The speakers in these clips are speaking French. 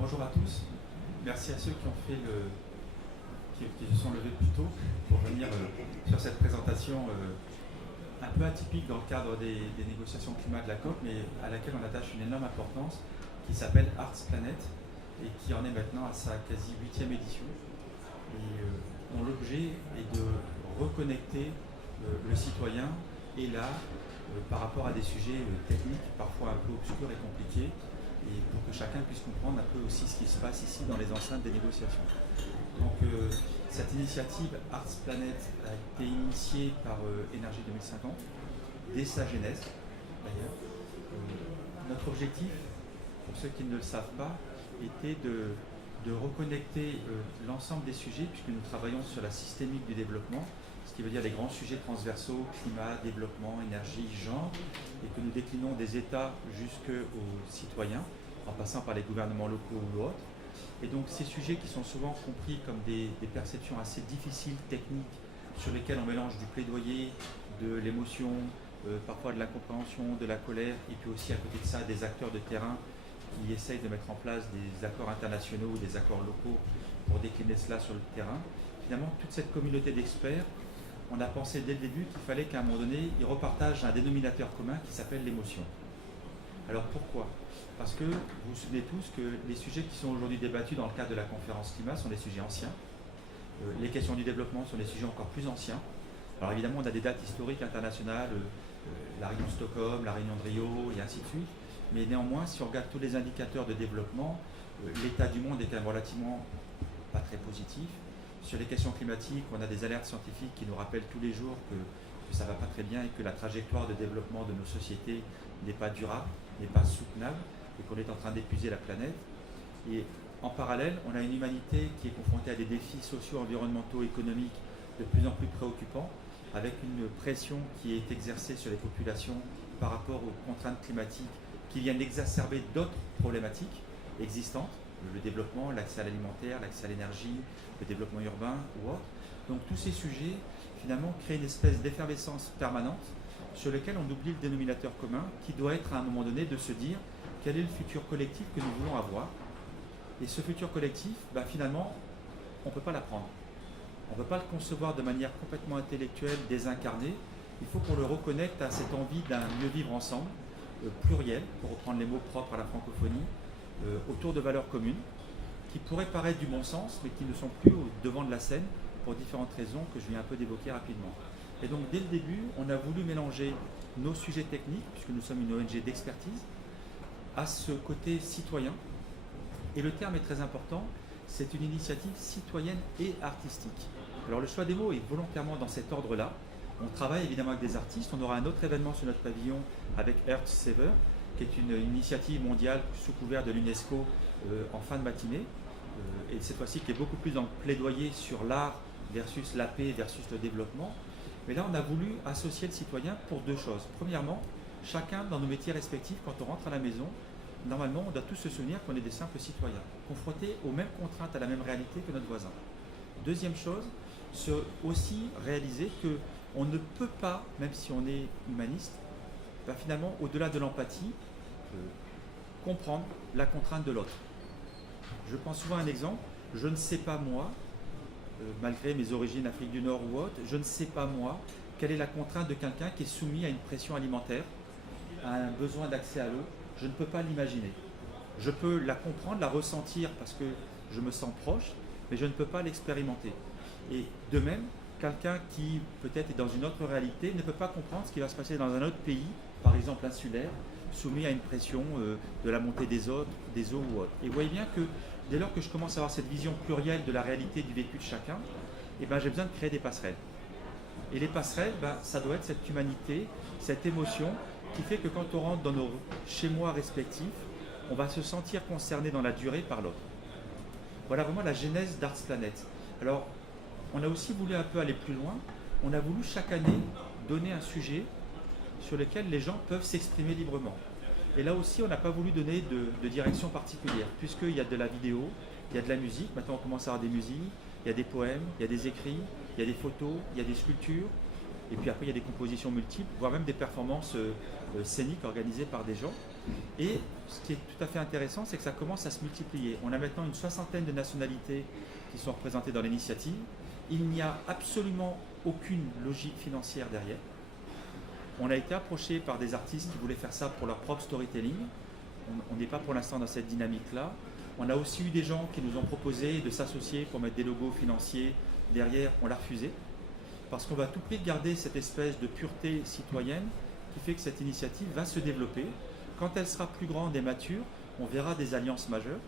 Bonjour à tous. Merci à ceux qui se sont levés plus tôt pour venir sur cette présentation un peu atypique dans le cadre des négociations climat de la COP, mais à laquelle on attache une énorme importance, qui s'appelle Arts Planet et qui en est maintenant à sa quasi 8e édition. Et dont l'objet est de reconnecter le citoyen et l'art par rapport à des sujets techniques, parfois un peu obscurs et compliqués, et pour que chacun puisse comprendre un peu aussi ce qui se passe ici dans les enceintes des négociations. Donc cette initiative Arts Planet a été initiée par Énergie 2050, dès sa genèse d'ailleurs. Notre objectif, pour ceux qui ne le savent pas, était de reconnecter l'ensemble des sujets, puisque nous travaillons sur la systémique du développement, ce qui veut dire les grands sujets transversaux, climat, développement, énergie, genre, et que nous déclinons des États jusqu'aux citoyens, en passant par les gouvernements locaux ou autres. Et donc ces sujets qui sont souvent compris comme des perceptions assez difficiles, techniques, sur lesquelles on mélange du plaidoyer, de l'émotion, parfois de l'incompréhension, de la colère, et puis aussi à côté de ça des acteurs de terrain qui essayent de mettre en place des accords internationaux ou des accords locaux pour décliner cela sur le terrain. Finalement, toute cette communauté d'experts, on a pensé dès le début qu'il fallait qu'à un moment donné, ils repartagent un dénominateur commun qui s'appelle l'émotion. Alors pourquoi ? Parce que vous vous souvenez tous que les sujets qui sont aujourd'hui débattus dans le cadre de la conférence climat sont des sujets anciens. Les questions du développement sont des sujets encore plus anciens. Alors évidemment, on a des dates historiques internationales, la réunion de Stockholm, la réunion de Rio, et ainsi de suite. Mais néanmoins, si on regarde tous les indicateurs de développement, l'état du monde est quand même relativement pas très positif. Sur les questions climatiques, on a des alertes scientifiques qui nous rappellent tous les jours que ça ne va pas très bien et que la trajectoire de développement de nos sociétés n'est pas durable, n'est pas soutenable et qu'on est en train d'épuiser la planète. Et en parallèle, on a une humanité qui est confrontée à des défis sociaux, environnementaux, économiques de plus en plus préoccupants, avec une pression qui est exercée sur les populations par rapport aux contraintes climatiques qui viennent exacerber d'autres problématiques existantes, le développement, l'accès à l'alimentaire, l'accès à l'énergie, le développement urbain ou autre. Donc tous ces sujets, finalement, créent une espèce d'effervescence permanente sur lequel on oublie le dénominateur commun qui doit être à un moment donné de se dire quel est le futur collectif que nous voulons avoir. Et ce futur collectif, finalement, on ne peut pas l'apprendre. On ne peut pas le concevoir de manière complètement intellectuelle, désincarnée. Il faut qu'on le reconnecte à cette envie d'un mieux vivre ensemble, pluriel, pour reprendre les mots propres à la francophonie, autour de valeurs communes, qui pourraient paraître du bon sens, mais qui ne sont plus au devant de la scène pour différentes raisons que je viens un peu d'évoquer rapidement. Et donc dès le début, on a voulu mélanger nos sujets techniques, puisque nous sommes une ONG d'expertise, à ce côté citoyen. Et le terme est très important, c'est une initiative citoyenne et artistique. Alors le choix des mots est volontairement dans cet ordre-là. On travaille évidemment avec des artistes. On aura un autre événement sur notre pavillon avec Earth Saver, qui est une initiative mondiale sous couvert de l'UNESCO en fin de matinée. Et cette fois-ci qui est beaucoup plus dans le plaidoyer sur l'art versus la paix versus le développement. Mais là, on a voulu associer le citoyen pour deux choses. Premièrement, chacun dans nos métiers respectifs, quand on rentre à la maison, normalement, on doit tous se souvenir qu'on est des simples citoyens, confrontés aux mêmes contraintes, à la même réalité que notre voisin. Deuxième chose, c'est aussi réaliser qu'on ne peut pas, même si on est humaniste, finalement, au-delà de l'empathie, comprendre la contrainte de l'autre. Je prends souvent un exemple, je ne sais pas moi, malgré mes origines Afrique du Nord ou autre, je ne sais pas moi quelle est la contrainte de quelqu'un qui est soumis à une pression alimentaire, à un besoin d'accès à l'eau. Je ne peux pas l'imaginer. Je peux la comprendre, la ressentir parce que je me sens proche, mais je ne peux pas l'expérimenter. Et de même, quelqu'un qui peut-être est dans une autre réalité ne peut pas comprendre ce qui va se passer dans un autre pays, par exemple insulaire, soumis à une pression de la montée des eaux ou autre. Et vous voyez bien que dès lors que je commence à avoir cette vision plurielle de la réalité du vécu de chacun, j'ai besoin de créer des passerelles. Et les passerelles, ça doit être cette humanité, cette émotion qui fait que quand on rentre dans nos chez-moi respectifs, on va se sentir concerné dans la durée par l'autre. Voilà vraiment la genèse d'Arts Planet. Alors, on a aussi voulu un peu aller plus loin. On a voulu chaque année donner un sujet sur lequel les gens peuvent s'exprimer librement. Et là aussi, on n'a pas voulu donner de direction particulière, puisqu'il y a de la vidéo, il y a de la musique. Maintenant, on commence à avoir des musiques, il y a des poèmes, il y a des écrits, il y a des photos, il y a des sculptures. Et puis après, il y a des compositions multiples, voire même des performances scéniques organisées par des gens. Et ce qui est tout à fait intéressant, c'est que ça commence à se multiplier. On a maintenant une soixantaine de nationalités qui sont représentées dans l'initiative. Il n'y a absolument aucune logique financière derrière. On a été approché par des artistes qui voulaient faire ça pour leur propre storytelling. On n'est pas pour l'instant dans cette dynamique-là. On a aussi eu des gens qui nous ont proposé de s'associer pour mettre des logos financiers derrière. On l'a refusé parce qu'on va à tout prix garder cette espèce de pureté citoyenne qui fait que cette initiative va se développer. Quand elle sera plus grande et mature, on verra des alliances majeures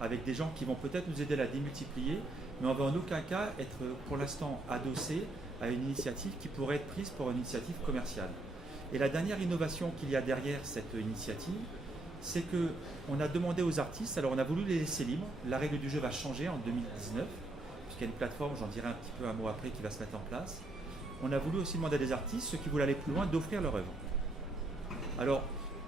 avec des gens qui vont peut-être nous aider à la démultiplier, mais on ne va en aucun cas être pour l'instant adossé à une initiative qui pourrait être prise pour une initiative commerciale. Et la dernière innovation qu'il y a derrière cette initiative, c'est qu'on a demandé aux artistes, alors on a voulu les laisser libres, la règle du jeu va changer en 2019, puisqu'il y a une plateforme, j'en dirai un petit peu un mot après, qui va se mettre en place. On a voulu aussi demander à des artistes, ceux qui voulaient aller plus loin, d'offrir leur œuvre. Alors,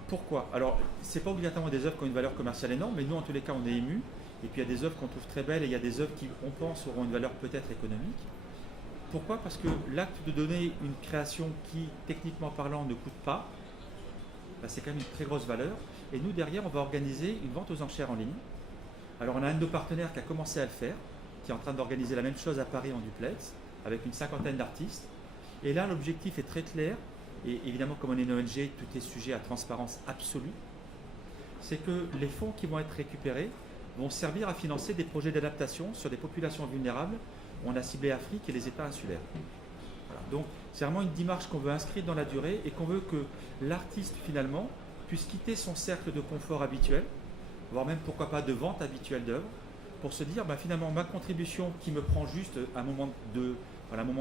pourquoi? Alors, ce n'est pas obligatoirement des œuvres qui ont une valeur commerciale énorme, mais nous, en tous les cas, on est émus. Et puis, il y a des œuvres qu'on trouve très belles et il y a des œuvres qui, on pense, auront une valeur peut-être économique. Pourquoi? Parce que l'acte de donner une création qui, techniquement parlant, ne coûte pas, ben, c'est quand même une très grosse valeur. Et nous, derrière, on va organiser une vente aux enchères en ligne. Alors, on a un de nos partenaires qui a commencé à le faire, qui est en train d'organiser la même chose à Paris en duplex, avec une cinquantaine d'artistes. Et là, l'objectif est très clair. Et évidemment, comme on est une ONG, tout est sujet à transparence absolue. C'est que les fonds qui vont être récupérés vont servir à financer des projets d'adaptation sur des populations vulnérables. On a ciblé l'Afrique et les États insulaires. Voilà. Donc, c'est vraiment une démarche qu'on veut inscrire dans la durée et qu'on veut que l'artiste, finalement, puisse quitter son cercle de confort habituel, voire même, pourquoi pas, de vente habituelle d'œuvres, pour se dire, bah, finalement, ma contribution qui me prend juste un moment de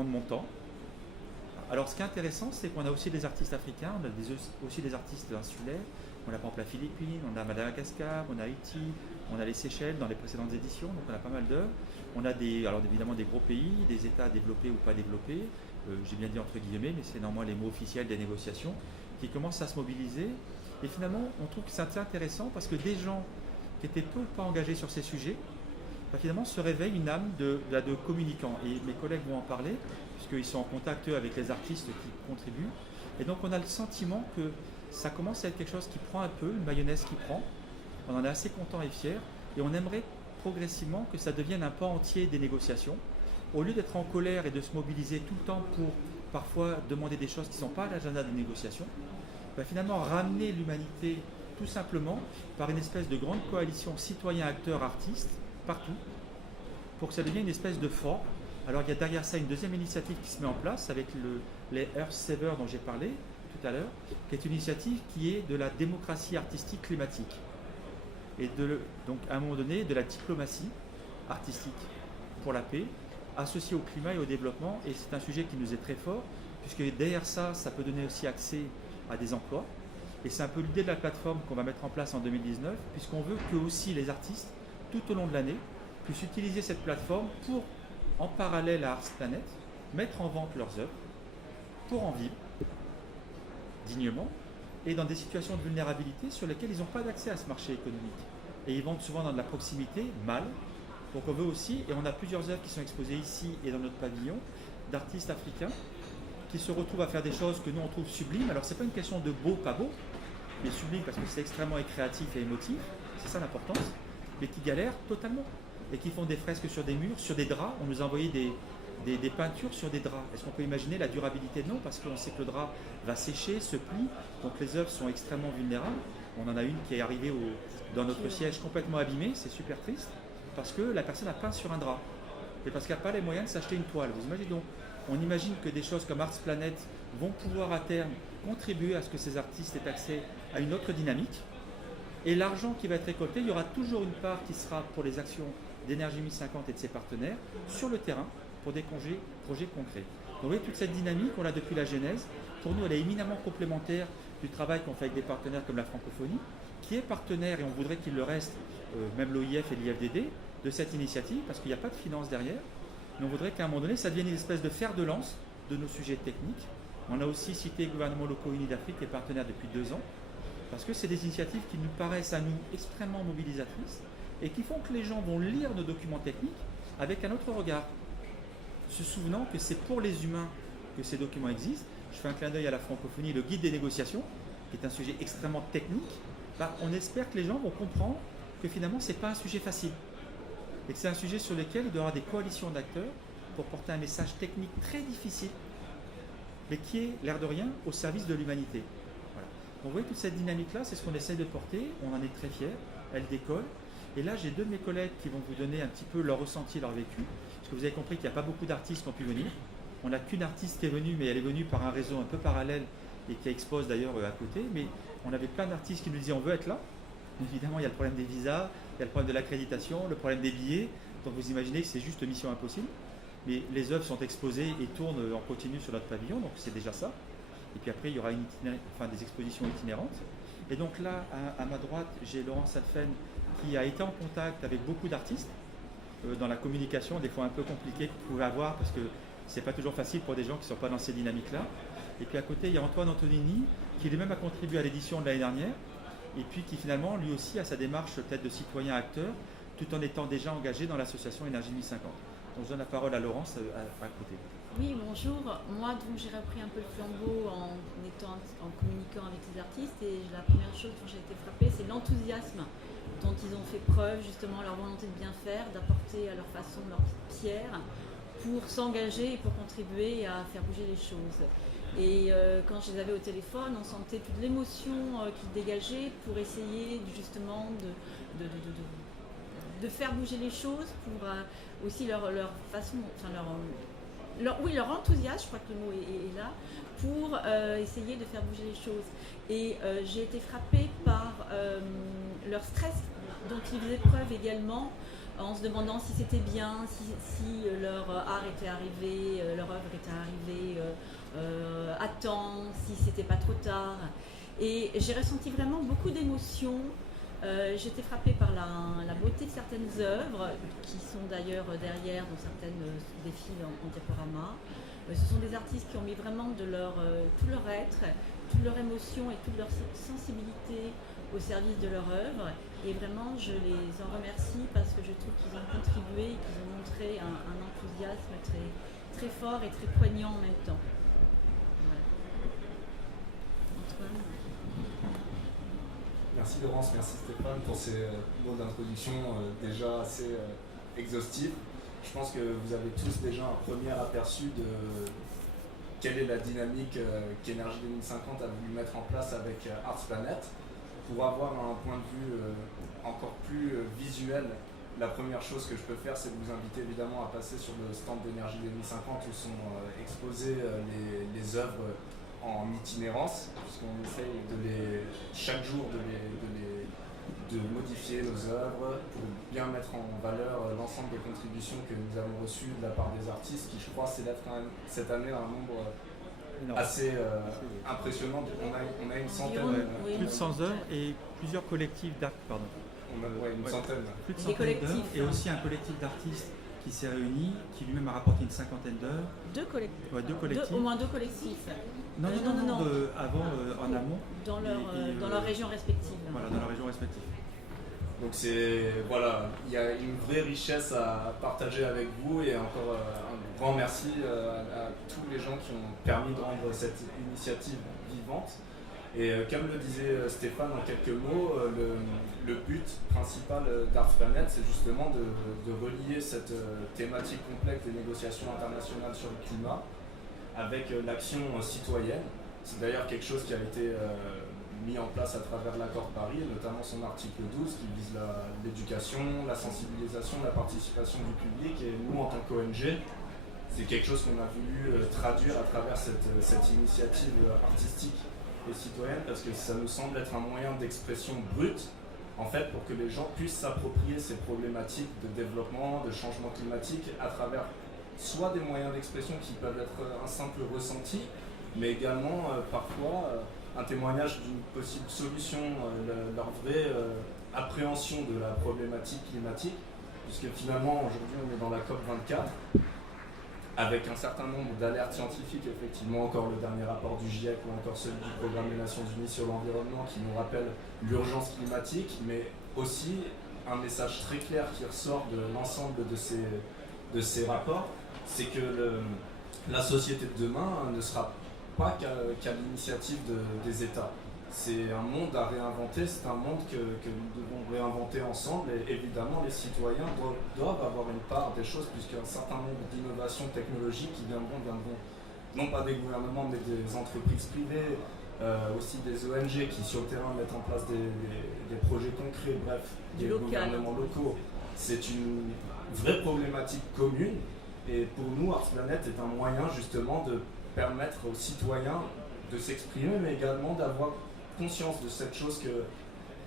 mon temps. Alors, ce qui est intéressant, c'est qu'on a aussi des artistes africains, on a aussi des artistes insulaires. On a par exemple la Philippines, on a Madagascar, on a Haïti, on a les Seychelles dans les précédentes éditions, donc on a pas mal d'œuvres. On a alors évidemment des gros pays, des États développés ou pas développés, j'ai bien dit entre guillemets, mais c'est normalement les mots officiels des négociations, qui commencent à se mobiliser. Et finalement, on trouve que c'est intéressant parce que des gens qui étaient peu ou pas engagés sur ces sujets, finalement se réveille une âme de communicants. Et mes collègues vont en parler, puisqu'ils sont en contact avec les artistes qui contribuent. Et donc on a le sentiment que ça commence à être quelque chose qui prend un peu, une mayonnaise qui prend. On en est assez content et fier. Et on aimerait progressivement que ça devienne un pan entier des négociations. Au lieu d'être en colère et de se mobiliser tout le temps pour parfois demander des choses qui ne sont pas à l'agenda des négociations, finalement ramener l'humanité tout simplement par une espèce de grande coalition citoyens, acteurs, artistes, partout, pour que ça devienne une espèce de fort. Alors il y a derrière ça une deuxième initiative qui se met en place avec les Earth Savers dont j'ai parlé tout à l'heure, qui est une initiative qui est de la démocratie artistique climatique et donc à un moment donné de la diplomatie artistique pour la paix associée au climat et au développement. Et c'est un sujet qui nous est très fort, puisque derrière ça, ça peut donner aussi accès à des emplois. Et c'est un peu l'idée de la plateforme qu'on va mettre en place en 2019, puisqu'on veut que aussi les artistes tout au long de l'année, puissent utiliser cette plateforme pour, en parallèle à Arts Planet, mettre en vente leurs œuvres pour en vivre dignement et dans des situations de vulnérabilité sur lesquelles ils n'ont pas d'accès à ce marché économique. Et ils vendent souvent dans de la proximité, mal. Donc on veut aussi, et on a plusieurs œuvres qui sont exposées ici et dans notre pavillon, d'artistes africains qui se retrouvent à faire des choses que nous on trouve sublimes. Alors c'est pas une question de beau, pas beau, mais sublime parce que c'est extrêmement créatif et émotif, c'est ça l'importance, mais qui galèrent totalement et qui font des fresques sur des murs, sur des draps. On nous a envoyé des peintures sur des draps. Est-ce qu'on peut imaginer la durabilité? Non, parce qu'on sait que le drap va sécher, se plie, donc les œuvres sont extrêmement vulnérables. On en a une qui est arrivée dans notre siège complètement abîmée, c'est super triste, parce que la personne a peint sur un drap, et parce qu'elle n'a pas les moyens de s'acheter une toile. Vous imaginez donc, on imagine que des choses comme Arts Planet vont pouvoir à terme contribuer à ce que ces artistes aient accès à une autre dynamique. Et l'argent qui va être récolté, il y aura toujours une part qui sera pour les actions d'Énergie 1050 et de ses partenaires sur le terrain pour des projets concrets. Donc vous voyez, toute cette dynamique, on l'a depuis la genèse. Pour nous, elle est éminemment complémentaire du travail qu'on fait avec des partenaires comme la francophonie, qui est partenaire, et on voudrait qu'il le reste, même l'OIF et l'IFDD, de cette initiative, parce qu'il n'y a pas de finance derrière. Mais on voudrait qu'à un moment donné, ça devienne une espèce de fer de lance de nos sujets techniques. On a aussi cité gouvernements locaux unis d'Afrique qui est partenaire depuis 2 ans, parce que c'est des initiatives qui nous paraissent à nous extrêmement mobilisatrices et qui font que les gens vont lire nos documents techniques avec un autre regard, se souvenant que c'est pour les humains que ces documents existent. Je fais un clin d'œil à la francophonie, le guide des négociations, qui est un sujet extrêmement technique. On espère que les gens vont comprendre que finalement, ce n'est pas un sujet facile. Et que c'est un sujet sur lequel il doit y avoir des coalitions d'acteurs pour porter un message technique très difficile, mais qui est, l'air de rien, au service de l'humanité. Voilà. Donc vous voyez, toute cette dynamique-là, c'est ce qu'on essaie de porter. On en est très fiers. Elle décolle. Et là, j'ai deux de mes collègues qui vont vous donner un petit peu leur ressenti, leur vécu. Parce que vous avez compris qu'il n'y a pas beaucoup d'artistes qui ont pu venir. On n'a qu'une artiste qui est venue, mais elle est venue par un réseau un peu parallèle et qui expose d'ailleurs à côté. Mais on avait plein d'artistes qui nous disaient on veut être là. Évidemment, il y a le problème des visas, il y a le problème de l'accréditation, le problème des billets. Donc vous imaginez que c'est juste mission impossible. Mais les œuvres sont exposées et tournent en continu sur notre pavillon, donc c'est déjà ça. Et puis après, il y aura des expositions itinérantes. Et donc là, à ma droite, j'ai Laurence Alphen qui a été en contact avec beaucoup d'artistes dans la communication, des fois un peu compliquée que vous pouvez avoir parce que c'est pas toujours facile pour des gens qui ne sont pas dans ces dynamiques-là. Et puis à côté, il y a Antoine Antonini qui lui-même a contribué à l'édition de l'année dernière et puis qui finalement, lui aussi, a sa démarche peut-être de citoyen acteur tout en étant déjà engagé dans l'association Énergie 1050. Donc je donne la parole à Laurence à côté. Oui, bonjour. Moi, donc, j'ai repris un peu le flambeau en communiquant avec les artistes et la première chose dont j'ai été frappée, c'est l'enthousiasme dont ils ont fait preuve, justement, leur volonté de bien faire, d'apporter à leur façon leur petite pierre pour s'engager et pour contribuer à faire bouger les choses. Et quand je les avais au téléphone, on sentait toute l'émotion qu'ils dégageaient pour essayer justement de faire bouger les choses, pour aussi leur façon, enfin leur enthousiasme, je crois que le mot est là, pour essayer de faire bouger les choses. Et j'ai été frappée par leur stress dont ils faisaient preuve également, en se demandant si c'était bien, si leur art était arrivé, leur œuvre était arrivée à temps, si c'était pas trop tard. Et j'ai ressenti vraiment beaucoup d'émotions. J'étais frappée par la beauté de certaines œuvres qui sont d'ailleurs derrière, dont certaines défilent en diaporama. Ce sont des artistes qui ont mis vraiment tout leur être, toute leur émotion et toute leur sensibilité au service de leur œuvre. Et vraiment, je les en remercie parce que je trouve qu'ils ont contribué, qu'ils ont montré un enthousiasme très, très fort et très poignant en même temps. Voilà. Antoine. Merci Laurence, merci Stéphane pour ces mots d'introduction déjà assez exhaustifs. Je pense que vous avez tous déjà un premier aperçu de quelle est la dynamique qu'Énergie 2050 a voulu mettre en place avec Arts Planet. Pour avoir un point de vue encore plus visuel, la première chose que je peux faire, c'est de vous inviter évidemment à passer sur le stand d'Énergie 2050 où sont exposées les œuvres en itinérance, puisqu'on essaye chaque jour de modifier nos œuvres pour bien mettre en valeur l'ensemble des contributions que nous avons reçues de la part des artistes qui, je crois, s'élèvent quand même cette année à un nombre assez impressionnant. On a une centaine. Plus de 100 œuvres et plusieurs collectifs d'art, pardon. On a une centaine. Plus de 100 d'œuvres et aussi un collectif d'artistes qui s'est réuni, qui lui-même a rapporté une cinquantaine d'heures. Deux collectifs. Ouais, deux collectifs. Au moins deux collectifs. Non, avant, en amont. Dans leur région respective. Voilà, dans leur région respective. Donc voilà, il y a une vraie richesse à partager avec vous et encore un grand merci à tous les gens qui ont permis de rendre cette initiative vivante. Et comme le disait Stéphane en quelques mots, le but principal d'Arts Planet, c'est justement de relier cette thématique complexe des négociations internationales sur le climat avec l'action citoyenne. C'est d'ailleurs quelque chose qui a été mis en place à travers l'accord de Paris, et notamment son article 12 qui vise l'éducation, la sensibilisation, la participation du public. Et nous, en tant qu'ONG, c'est quelque chose qu'on a voulu traduire à travers cette initiative artistique et citoyenne, parce que ça nous semble être un moyen d'expression brute, en fait, pour que les gens puissent s'approprier ces problématiques de développement, de changement climatique, à travers soit des moyens d'expression qui peuvent être un simple ressenti, mais également parfois un témoignage d'une possible solution, leur vraie appréhension de la problématique climatique, puisque finalement aujourd'hui on est dans la COP24, avec un certain nombre d'alertes scientifiques, effectivement encore le dernier rapport du GIEC ou encore celui du Programme des Nations Unies sur l'environnement qui nous rappelle l'urgence climatique, mais aussi un message très clair qui ressort de l'ensemble de ces rapports, c'est que la société de demain ne sera pas qu'à l'initiative des États. C'est un monde à réinventer, c'est un monde que nous devons réinventer ensemble, et évidemment les citoyens doivent avoir une part des choses, puisqu'un certain nombre d'innovations technologiques qui viendront non pas des gouvernements mais des entreprises privées, aussi des ONG qui sur le terrain mettent en place des projets concrets, bref, des gouvernements locaux. C'est une vraie problématique commune, et pour nous Arts Planet est un moyen justement de permettre aux citoyens de s'exprimer, mais également d'avoir conscience de cette chose que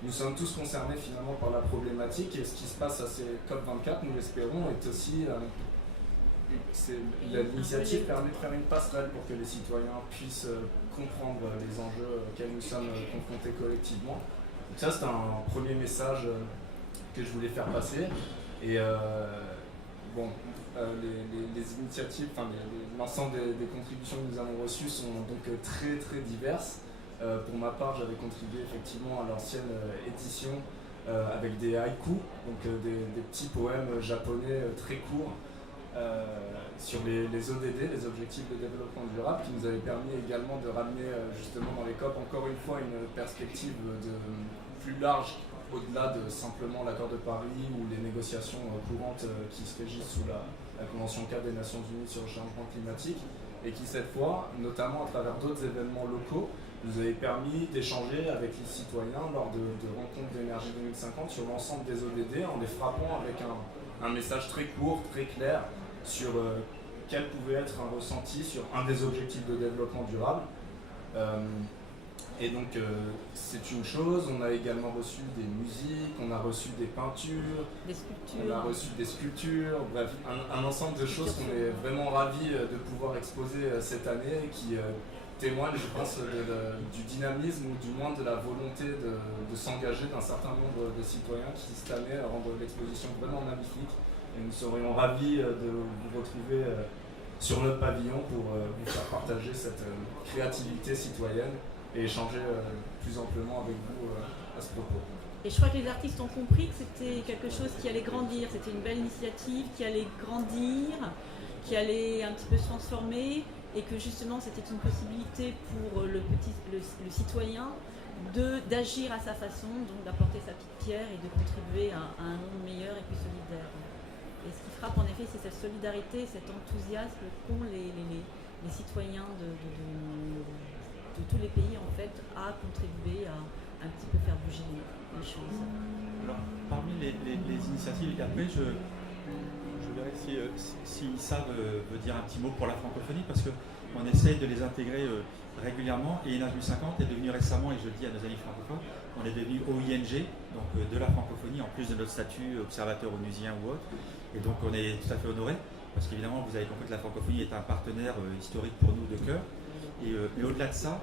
nous sommes tous concernés finalement par la problématique, et ce qui se passe à ces COP24, nous l'espérons, est aussi l'initiative permet de faire une passerelle pour que les citoyens puissent comprendre les enjeux auxquels nous sommes confrontés collectivement. Donc ça, c'est un premier message que je voulais faire passer. Et les initiatives, l'ensemble des contributions que nous avons reçues sont donc très très diverses. Pour ma part, j'avais contribué effectivement à l'ancienne édition avec des haïkus, donc des petits poèmes japonais très courts sur les ODD, les objectifs de développement durable, qui nous avaient permis également de ramener justement dans les COP encore une fois une perspective plus large, au-delà de simplement l'accord de Paris ou les négociations courantes qui se régissent sous la Convention cadre des Nations Unies sur le changement climatique, et qui cette fois, notamment à travers d'autres événements locaux, nous avait permis d'échanger avec les citoyens lors de rencontres d'énergie 2050 sur l'ensemble des ODD, en les frappant avec un message très court, très clair, sur quel pouvait être un ressenti sur un des objectifs de développement durable. Et donc c'est une chose. On a également reçu des musiques, on a reçu des peintures, on a reçu des sculptures, bref, un ensemble de choses qu'on est vraiment ravis de pouvoir exposer cette année, et qui témoigne, je pense, du dynamisme, ou du moins de la volonté de s'engager d'un certain nombre de citoyens qui cette année rendent l'exposition vraiment magnifique. Et nous serions ravis de vous retrouver sur notre pavillon pour vous faire partager cette créativité citoyenne et échanger plus amplement avec vous à ce propos. Et je crois que les artistes ont compris que c'était quelque chose qui allait grandir, c'était une belle initiative qui allait grandir, qui allait un petit peu se transformer, et que justement c'était une possibilité pour le citoyen d'agir à sa façon, donc d'apporter sa petite pierre et de contribuer à un monde meilleur et plus solidaire. Et ce qui frappe en effet, c'est cette solidarité, cet enthousiasme qu'ont les citoyens de tous les pays en fait, à contribuer à un petit peu faire bouger les choses. Alors, parmi les initiatives, et après je verrai si Issa veut dire un petit mot pour la francophonie, parce qu'on essaye de les intégrer régulièrement, et Énergie 50 est devenu récemment, et je le dis à nos amis francophones, on est devenu OING, donc de la francophonie, en plus de notre statut observateur onusien ou autre, et donc on est tout à fait honoré, parce qu'évidemment vous avez compris que la francophonie est un partenaire historique pour nous de cœur, et au-delà de ça,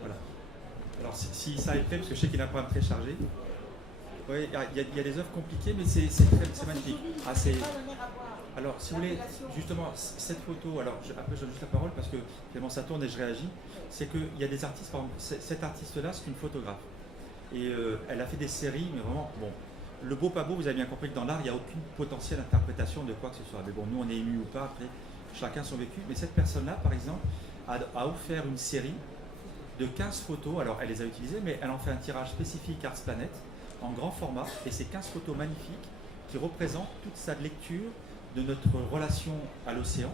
voilà. Alors si ça est prêt, parce que je sais qu'il a un programme très chargé, ouais, il y a des œuvres compliquées, mais c'est magnifique. Alors, si vous voulez, justement, cette photo, alors après je donne juste la parole parce que Clément ça tourne et je réagis, c'est qu'il y a des artistes, par exemple, cet artiste-là, c'est une photographe. Et elle a fait des séries, mais vraiment, bon, le beau, pas beau, vous avez bien compris que dans l'art, il n'y a aucune potentielle interprétation de quoi que ce soit. Mais bon, nous, on est émus ou pas, après, chacun son vécu. Mais cette personne-là, par exemple, a offert une série de 15 photos, alors elle les a utilisées, mais elle en fait un tirage spécifique Arts Planet, en grand format, et c'est 15 photos magnifiques qui représentent toute sa lecture de notre relation à l'océan,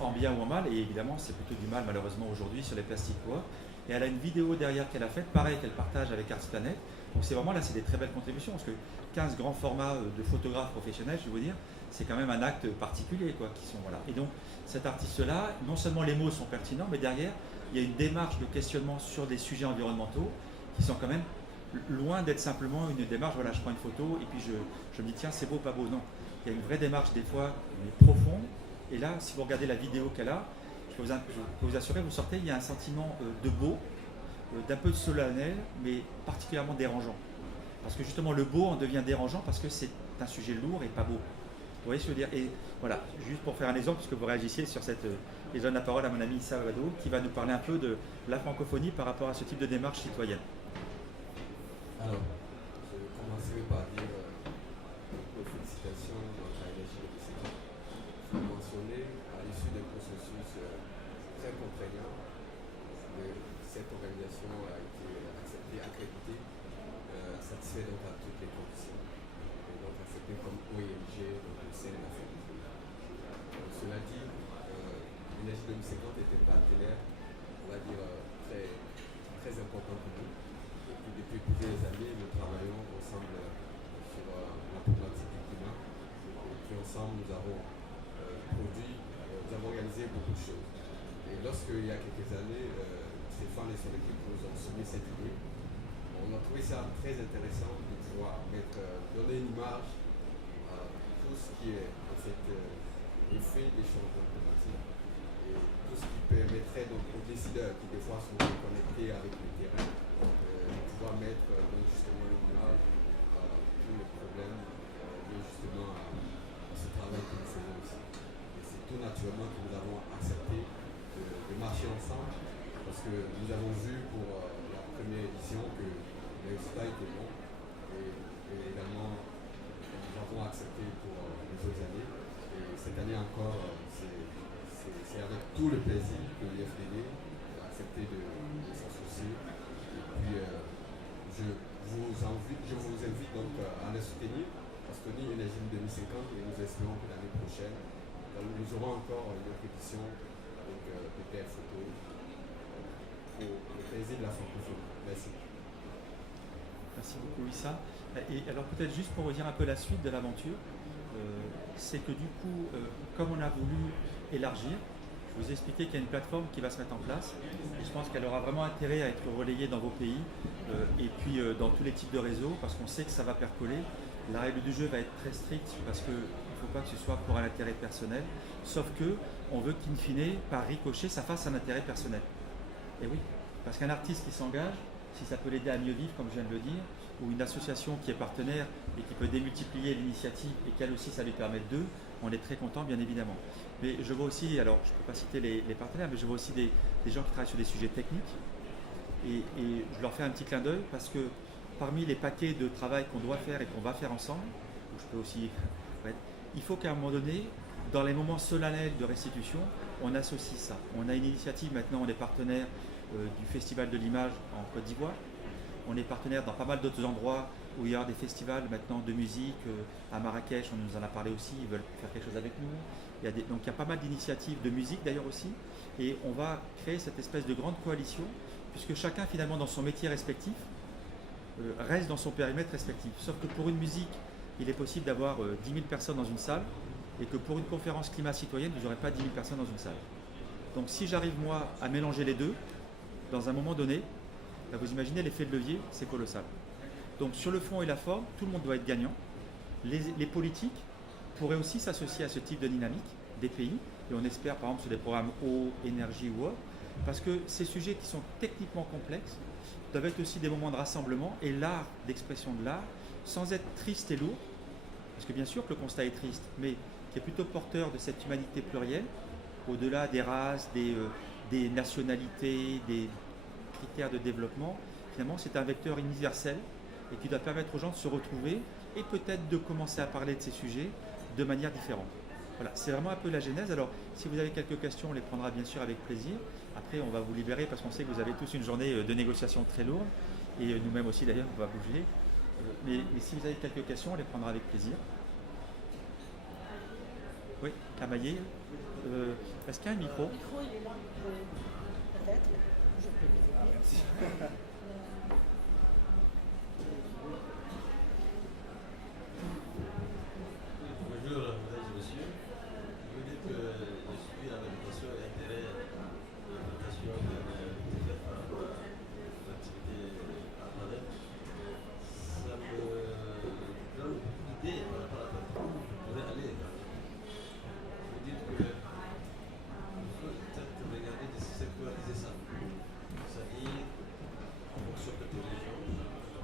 en bien ou en mal, et évidemment c'est plutôt du mal malheureusement aujourd'hui sur les plastiques poids. Et elle a une vidéo derrière qu'elle a faite, pareil, qu'elle partage avec Arts Planet. Donc c'est vraiment là, c'est des très belles contributions, parce que 15 grands formats de photographes professionnels, je vais vous dire, c'est quand même un acte particulier, quoi, qui sont, voilà. Et donc cet artiste-là, non seulement les mots sont pertinents, mais derrière, il y a une démarche de questionnement sur des sujets environnementaux qui sont quand même loin d'être simplement une démarche, voilà, je prends une photo et puis je me dis tiens, c'est beau, pas beau. Non, il y a une vraie démarche des fois profonde. Et là, si vous regardez la vidéo qu'elle a, je peux vous assurer, vous sortez, il y a un sentiment de beau, d'un peu de solennel, mais particulièrement dérangeant. Parce que justement, le beau en devient dérangeant parce que c'est un sujet lourd et pas beau. Vous voyez ce que je veux dire? Et voilà, juste pour faire un exemple, puisque vous réagissiez sur cette... Et je donne la parole à mon ami Issa Wado, qui va nous parler un peu de la francophonie par rapport à ce type de démarche citoyenne. Alors, je commencerai par dire nos félicitations à l'énergie de cette mention cette organisation a été acceptée, accréditée, satisfait donc à toutes les conditions. Et donc acceptée comme ONG au sein de la famille. Cela dit, Énergie 2050 est un partenaire, on va dire, très, très important pour nous. Et puis depuis plusieurs années, nous travaillons ensemble sur la problématique du climat. Et puis ensemble, nous avons nous avons organisé beaucoup de choses. Et lorsque, il y a quelques années, Stéphane et son équipe nous ont soumis cette idée, on a trouvé ça très intéressant de pouvoir donner une image à tout ce qui est en fait l'effet des changements climatiques et tout ce qui permettrait donc aux décideurs qui des fois sont connectés avec le terrain de pouvoir mettre donc justement une image à tous les problèmes liés justement à ce travail que nous faisons ici. Et c'est tout naturellement que nous avons accepté de marcher ensemble parce que nous avons vu pour la première édition que le résultat était bon et également nous avons accepté pour les autres années. Et cette année encore, c'est avec tout le plaisir que l'IFDD a accepté de s'associer. Et puis je vous invite donc à le soutenir, à soutenir Énergie 2050 et nous espérons que l'année prochaine, nous aurons encore une autre édition avec des belles photos pour le plaisir de la francophonie. Merci. Merci beaucoup, Issa. Et alors peut-être juste pour vous dire un peu la suite de l'aventure, c'est que du coup, comme on a voulu élargir, je vous ai expliqué qu'il y a une plateforme qui va se mettre en place et je pense qu'elle aura vraiment intérêt à être relayée dans vos pays et puis dans tous les types de réseaux parce qu'on sait que ça va percoler. La règle du jeu va être très stricte parce qu'il ne faut pas que ce soit pour un intérêt personnel, sauf que on veut qu'in fine, par ricochet, ça fasse un intérêt personnel. Et oui, parce qu'un artiste qui s'engage, si ça peut l'aider à mieux vivre, comme je viens de le dire, ou une association qui est partenaire et qui peut démultiplier l'initiative et qu'elle aussi ça lui permet d'eux, on est très content bien évidemment. Mais je vois aussi, alors je ne peux pas citer les partenaires, mais je vois aussi des gens qui travaillent sur des sujets techniques et je leur fais un petit clin d'œil parce que parmi les paquets de travail qu'on doit faire et qu'on va faire ensemble, je peux aussi, ouais, il faut qu'à un moment donné, dans les moments solennels de restitution, on associe ça. On a une initiative maintenant, on est partenaire du Festival de l'Image en Côte d'Ivoire. On est partenaire dans pas mal d'autres endroits où il y a des festivals maintenant de musique. À Marrakech, on nous en a parlé aussi, ils veulent faire quelque chose avec nous. Donc il y a pas mal d'initiatives de musique d'ailleurs aussi. Et on va créer cette espèce de grande coalition, puisque chacun finalement dans son métier respectif reste dans son périmètre respectif. Sauf que pour une musique, il est possible d'avoir 10 000 personnes dans une salle, et que pour une conférence climat citoyenne, vous n'aurez pas 10 000 personnes dans une salle. Donc si j'arrive moi à mélanger les deux, dans un moment donné, là, vous imaginez l'effet de levier, c'est colossal. Donc sur le fond et la forme, tout le monde doit être gagnant. Les politiques pourraient aussi s'associer à ce type de dynamique des pays, et on espère par exemple sur des programmes eau, énergie ou autre, parce que ces sujets qui sont techniquement complexes doivent être aussi des moments de rassemblement, et l'art, d'expression de l'art, sans être triste et lourd, parce que bien sûr que le constat est triste, mais qui est plutôt porteur de cette humanité plurielle, au-delà des races, des nationalités, des critères de développement. Finalement, c'est un vecteur universel et qui doit permettre aux gens de se retrouver et peut-être de commencer à parler de ces sujets de manière différente. Voilà, c'est vraiment un peu la genèse. Alors, si vous avez quelques questions, on les prendra bien sûr avec plaisir. Après, on va vous libérer parce qu'on sait que vous avez tous une journée de négociation très lourde et nous-mêmes aussi d'ailleurs, on va bouger. Mais si vous avez quelques questions, on les prendra avec plaisir. Oui, Camaillé. Est-ce qu'il y a un micro? Le micro, il est là. Peut-être. Je peux vous Merci. Bonjour, mesdames et messieurs. Je veux dire que je suis à l'invitation et intérêt de l'invitation de par rapport à l'activité à Panel. Ça me donne beaucoup d'idées par rapport à où je pourrais aller. Vous dites que il faut peut-être regarder de sectoriser ça. C'est-à-dire, en fonction de tes régions,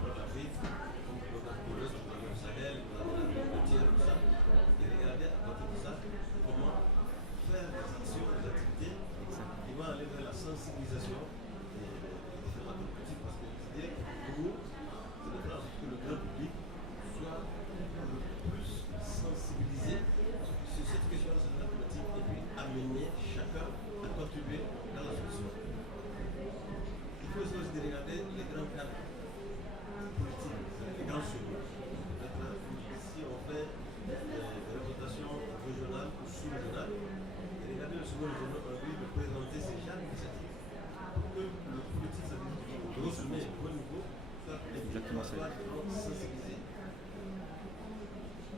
comme l'Afrique, comme le Congolais, comme le Sahel, comme l'Afrique entière, tout ça, et regarder à partir de ça comment faire des actions, des activités qui vont aller vers la sensibilisation des différentes politiques. Parce que l'idée pour nous, c'est de faire en sorte que le grand public soit le plus sensibilisé sur cette question de la thématique et puis amener chacun à contribuer dans la solution. Il Marseille. Sensibiliser.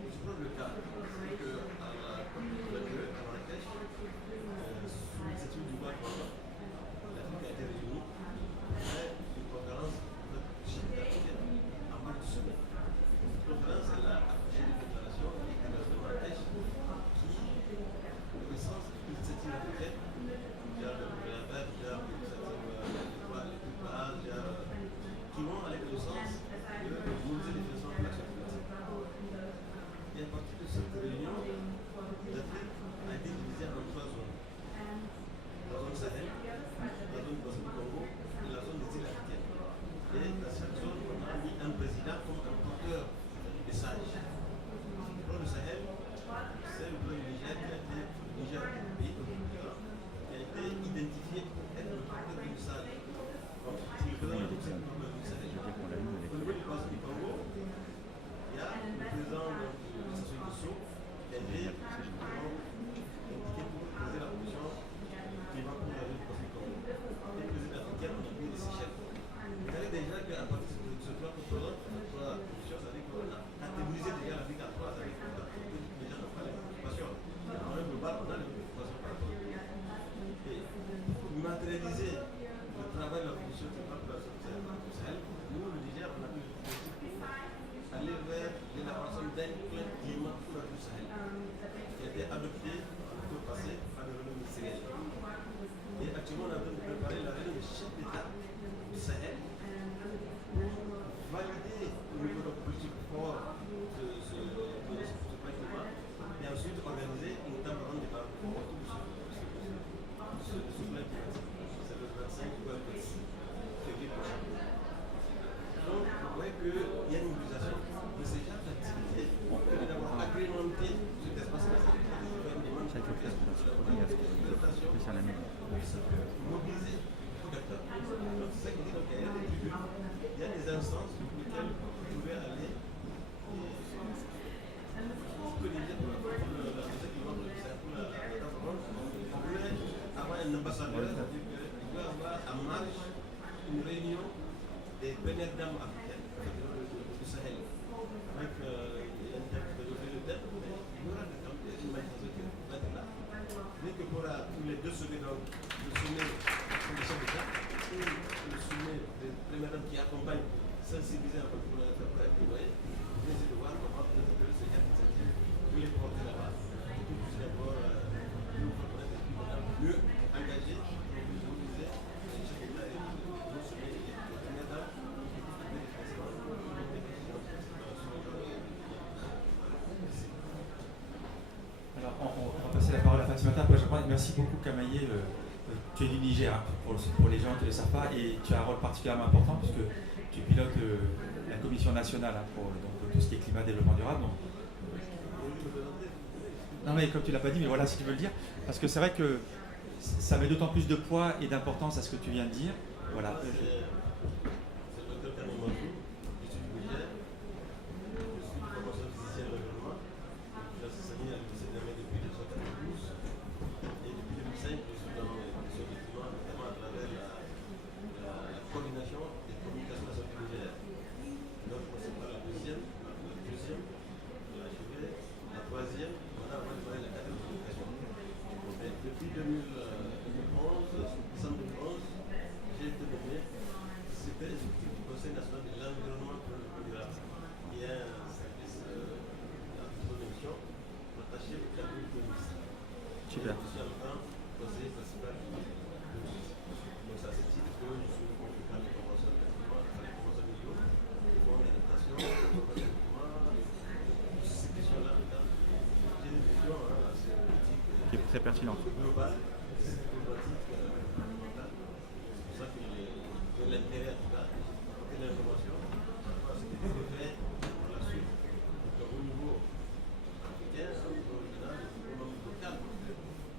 Je prends le cas, c'est qu'à la COP22 à Marrakech, sous l'initiative du Maroc, l'Afrique a été réunie, après une conférence de chef d'Afrique en marge du sommet. Cette conférence, elle a accouché d'une déclaration de Marrakech qui, dans le sens de l'initiative africaine, il y a le Gouvernement, il y a qui vont aller dans le sens de mobiliser les financements de l'action climatique. Et à partir de cette réunion, l'Afrique a été divisée en 3 zones. La zone Sahel, la zone du Congo et la zone des îles africaines. Et dans chaque zone, on a mis un président comme un porteur de message. Pour le Sahel, c'est le plan Niger qui a été, le Niger pays, qui a été identifié pour être le porteur du message. Donc, si le président du Sahel, au niveau du Congo, il y a le président de l'association de Sceaux qui a été indiqué pour poser la commission climat pour la lutte contre le Congo. Et le président africain, on a pris des Seychelles. Vous savez déjà qu'à partir de ce plan contre la commission, ça veut dire qu'on a catégorisé déjà l'Afrique en 3, ça veut dire que les gens n'ont pas les préoccupations. En un global, on a les préoccupations par rapport. Et pour matérialiser le travail de la commission climat pour la lutte Sahel, nous, le Niger, on a pris le principe aller vers l'élaboration d'un plan climat pour la région Sahel, qui a été adopté l'an passé par le réunion ministériel. Et actuellement, on est en train de préparer la réunion des chefs d'État du Sahel pour valider au niveau de la politique fort de ce plan climat et ensuite organiser une table ronde de débat autour de ce plan climatique. C'est le 25 ou le 26 février prochain. Donc, vous voyez qu'il y a une mobilisation de ces gens d'activité que d'avoir agrémenté cet espace national. Mobiliser beaucoup d'acteurs. Donc, c'est ça qui dit qu'il y a des tribunes, il y a des instances pour lesquelles vous pouvez aller. Pour que les gens, pour la société qui vont pour la table ronde, on voulait avoir un ambassadeur, c'est-à-dire qu'il doit avoir à marge une réunion des premières dames africaines du Sahel. Avec un thème de lever le thème, mais il y aura une manifestation qui va être là. Dès que pour les 2 sommets, donc, le sommet des chefs d'État et le sommet des premières dames qui accompagnent, sensibiliser un peu pour la travail, vous voyez, vous essayez de voir comment peut-être ces initiatives, vous les porter là-bas, et que vous puissiez d'abord nous reconnaître et puis mieux engager, mobiliser les chefs d'État et le sommet des premières dames. Alors, on va passer la parole à Fatimata. Merci beaucoup, Kamaye. Tu es du Niger, hein, pour les gens qui ne le savent pas, et tu as un rôle particulièrement important puisque tu pilotes la commission nationale hein, pour donc, tout ce qui est climat, développement durable. Donc, non, mais comme tu ne l'as pas dit, mais voilà, si tu veux le dire, parce que c'est vrai que ça met d'autant plus de poids et d'importance à ce que tu viens de dire. Voilà. C'est le docteur Kanemazou, je suis du Niger, je suis du formation physicien de l'environnement. J'ai enseigné à l'université de Niamey depuis 1992 et depuis 2005 je suis dans les questions du climat, notamment à travers la coordination des communications nationales du Niger. Donc c'est pas la deuxième, la chevet, la troisième, voilà, on va démarrer la quatrième communication. Et depuis 2011, j'ai été nommé secrétaire exécutif du Conseil national de l'environnement pour le durable, qui est un service d'émission rattaché au cabinet du ministre. Super. Je suis en même temps conseiller principal du ministre. Donc c'est à ce titre que je suis convoqué par les conventions de climat, par les conventions de l'IO, les fonds d'adaptation, les conventions de climat, toutes ces questions-là. J'ai une vision assez politique Qui est très pertinente. globale, c'est problématique environnementale. C'est pour ça que j'ai l'intérêt en tout cas d'apporter l'information à ce qui est fait pour la suite. Donc au niveau africain, au niveau régional, au niveau local.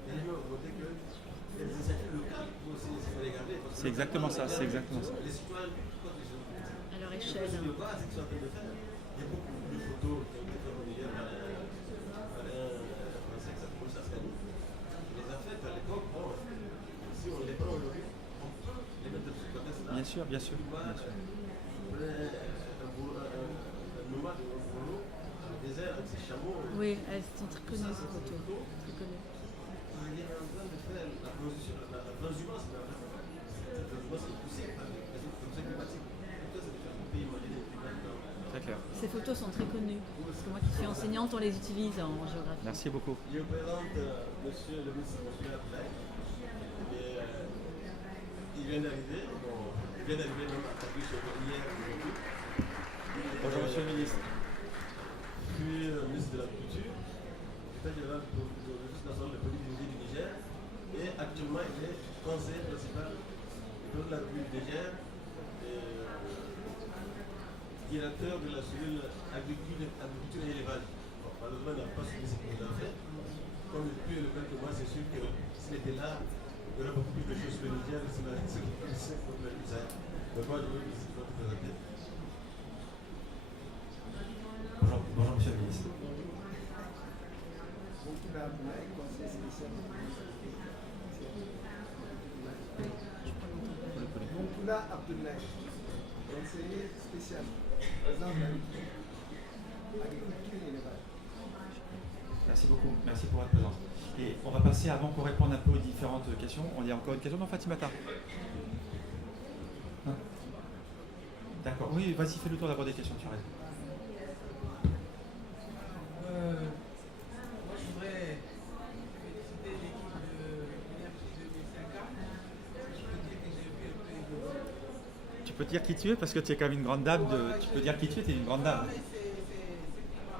Et je veux voter que les initiatives locales, il faut aussi regarder. C'est exactement ça, c'est exactement ça. Les citoyens, pourquoi les gens À leur ce échelle. que je vois, c'est qu'ils sont en train de faire. Il y a beaucoup de photos qui ont été faites au Niger par un Français qui s'appelle Moussa Skani. Il les a faites à l'époque. Bon, si on les prend aujourd'hui, on peut les mettre sur le contexte là. Bien sûr, bien sûr. Tu vois, Bien sûr. un boulot moment de Ngolo, le désert avec ses chameaux. Oui, elles sont très connues Ça, ces c'est une photos. photo Très connues. il est en train de faire la transition, la transhumance, mais en fait, cette transhumance est poussée par les conditions climatiques. Donc ça, c'est de faire un pays imaginer le climat dans Très clair. Ces photos sont très connues. Parce que moi qui suis enseignante, on les utilise en géographie. Merci beaucoup. Je présente monsieur le ministre consulaire Black. Il vient d'arriver, bon, il vient d'arriver même à Paris sur hier aujourd'hui. Bonjour Monsieur le ministre. Puis ministre de la Culture, secrétaire général de l'Office national de politique du Niger. Et actuellement, il est conseiller principal de la République du Niger. Directeur de la cellule agriculture et élevage. Bon, malheureusement, il n'a pas suivi ce qu'il a fait. Comme il est plus élevé que moi, c'est sûr que s'il était là, il y aurait beaucoup plus de choses sur le Niger, sur la sécurité comme le Niger. Donc moi, je veux vous présenter. Bonjour Monsieur le ministre. Bonjour Abdoulaye, conseiller spécial, président de l'agriculture et l'élevage. Merci beaucoup. Merci pour votre présence. Et on va passer, avant qu'on réponde un peu aux différentes questions, on y a encore une question dans Fatimata. Non. D'accord. Oui, vas-y, fais le tour d'abord des questions, tu as raison. Moi, je voudrais féliciter l'équipe de l'énergie 2050. Je peux dire que j'ai vu un peu évoluer. Tu peux dire qui tu es parce que tu es quand même une grande dame. Tu peux dire qui tu es, tu es une grande dame. Non, mais c'est qui m'a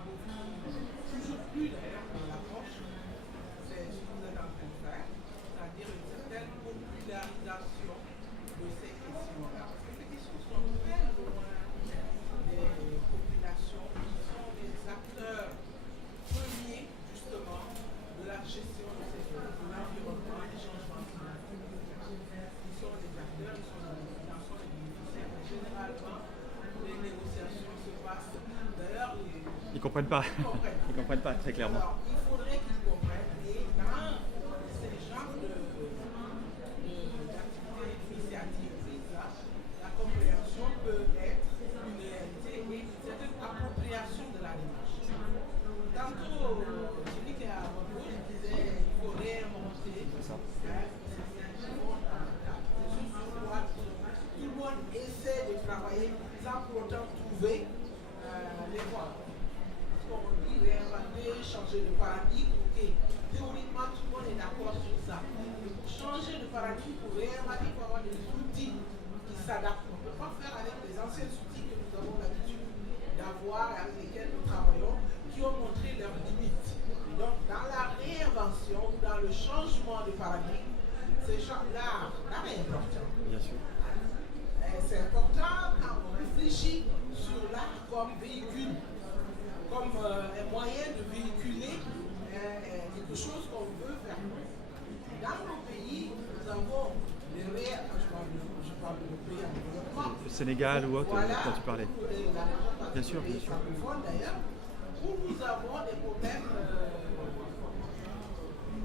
toujours plu d'ailleurs dans l'approche. C'est ce que vous êtes en train de faire, c'est-à-dire une certaine popularisation de ces questions-là. Parce que ces questions sont très loin des populations qui sont des acteurs premiers justement de la gestion de l'environnement et des changements climatiques. Ils sont des acteurs, ils sont des bénéficiaires. Généralement, les négociations se passent. D'ailleurs, Ils comprennent pas. Ils comprennent pas très clairement. alors, il faudrait qu'ils comprennent. Et dans ces genres d'activités, d'initiatives prises là, la compréhension peut être une réalité et une certaine appropriation de la démarche. Tantôt, celui qui est à votre gauche disait qu'il faut réinventer. Tout le monde essaie de travailler sans pour autant trouver les voies. Parce qu'on dit réinventer, changer de paradigme, ok. Théoriquement, tout le monde est d'accord sur ça. Mais pour changer de paradigme, pour réinventer, il faut avoir des outils qui s'adaptent. On ne peut pas faire avec les anciens outils que nous avons l'habitude d'avoir et avec lesquels nous travaillons, qui ont montré leurs limites. Donc, dans la réinvention ou dans le changement de paradigme, l'art est important. Bien sûr. C'est important quand on réfléchit sur l'art comme véhicule, comme un moyen de véhiculer quelque chose qu'on veut faire. Dans nos pays, nous avons des réels, je parle de nos pays en développement. Le Sénégal ou autre, Voilà, dont tu parlais. Bien sûr, bien sûr. D'ailleurs, où nous avons des problèmes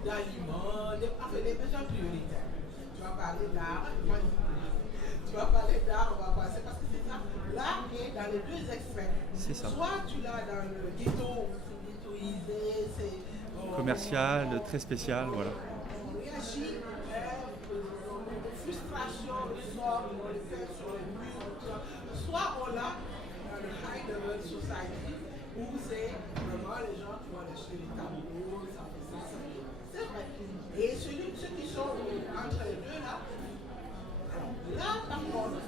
d'aliments, des besoins prioritaires. Tu vas parler d'art, tu vas parler d'art, on va passer parce que c'est ça. L'art est dans les deux extrêmes. C'est ça. Soit tu l'as dans le ghetto, c'est ghettoisé, c'est Commercial, très spécial, voilà. on réagit, frustration ressort, on le fait sur les murs. Soit on l'a dans le high level society, où c'est vraiment les gens qui vont acheter les tableaux, ça fait ça, ça fait. C'est vrai. Et ceux qui sont entre les deux là, alors là par contre,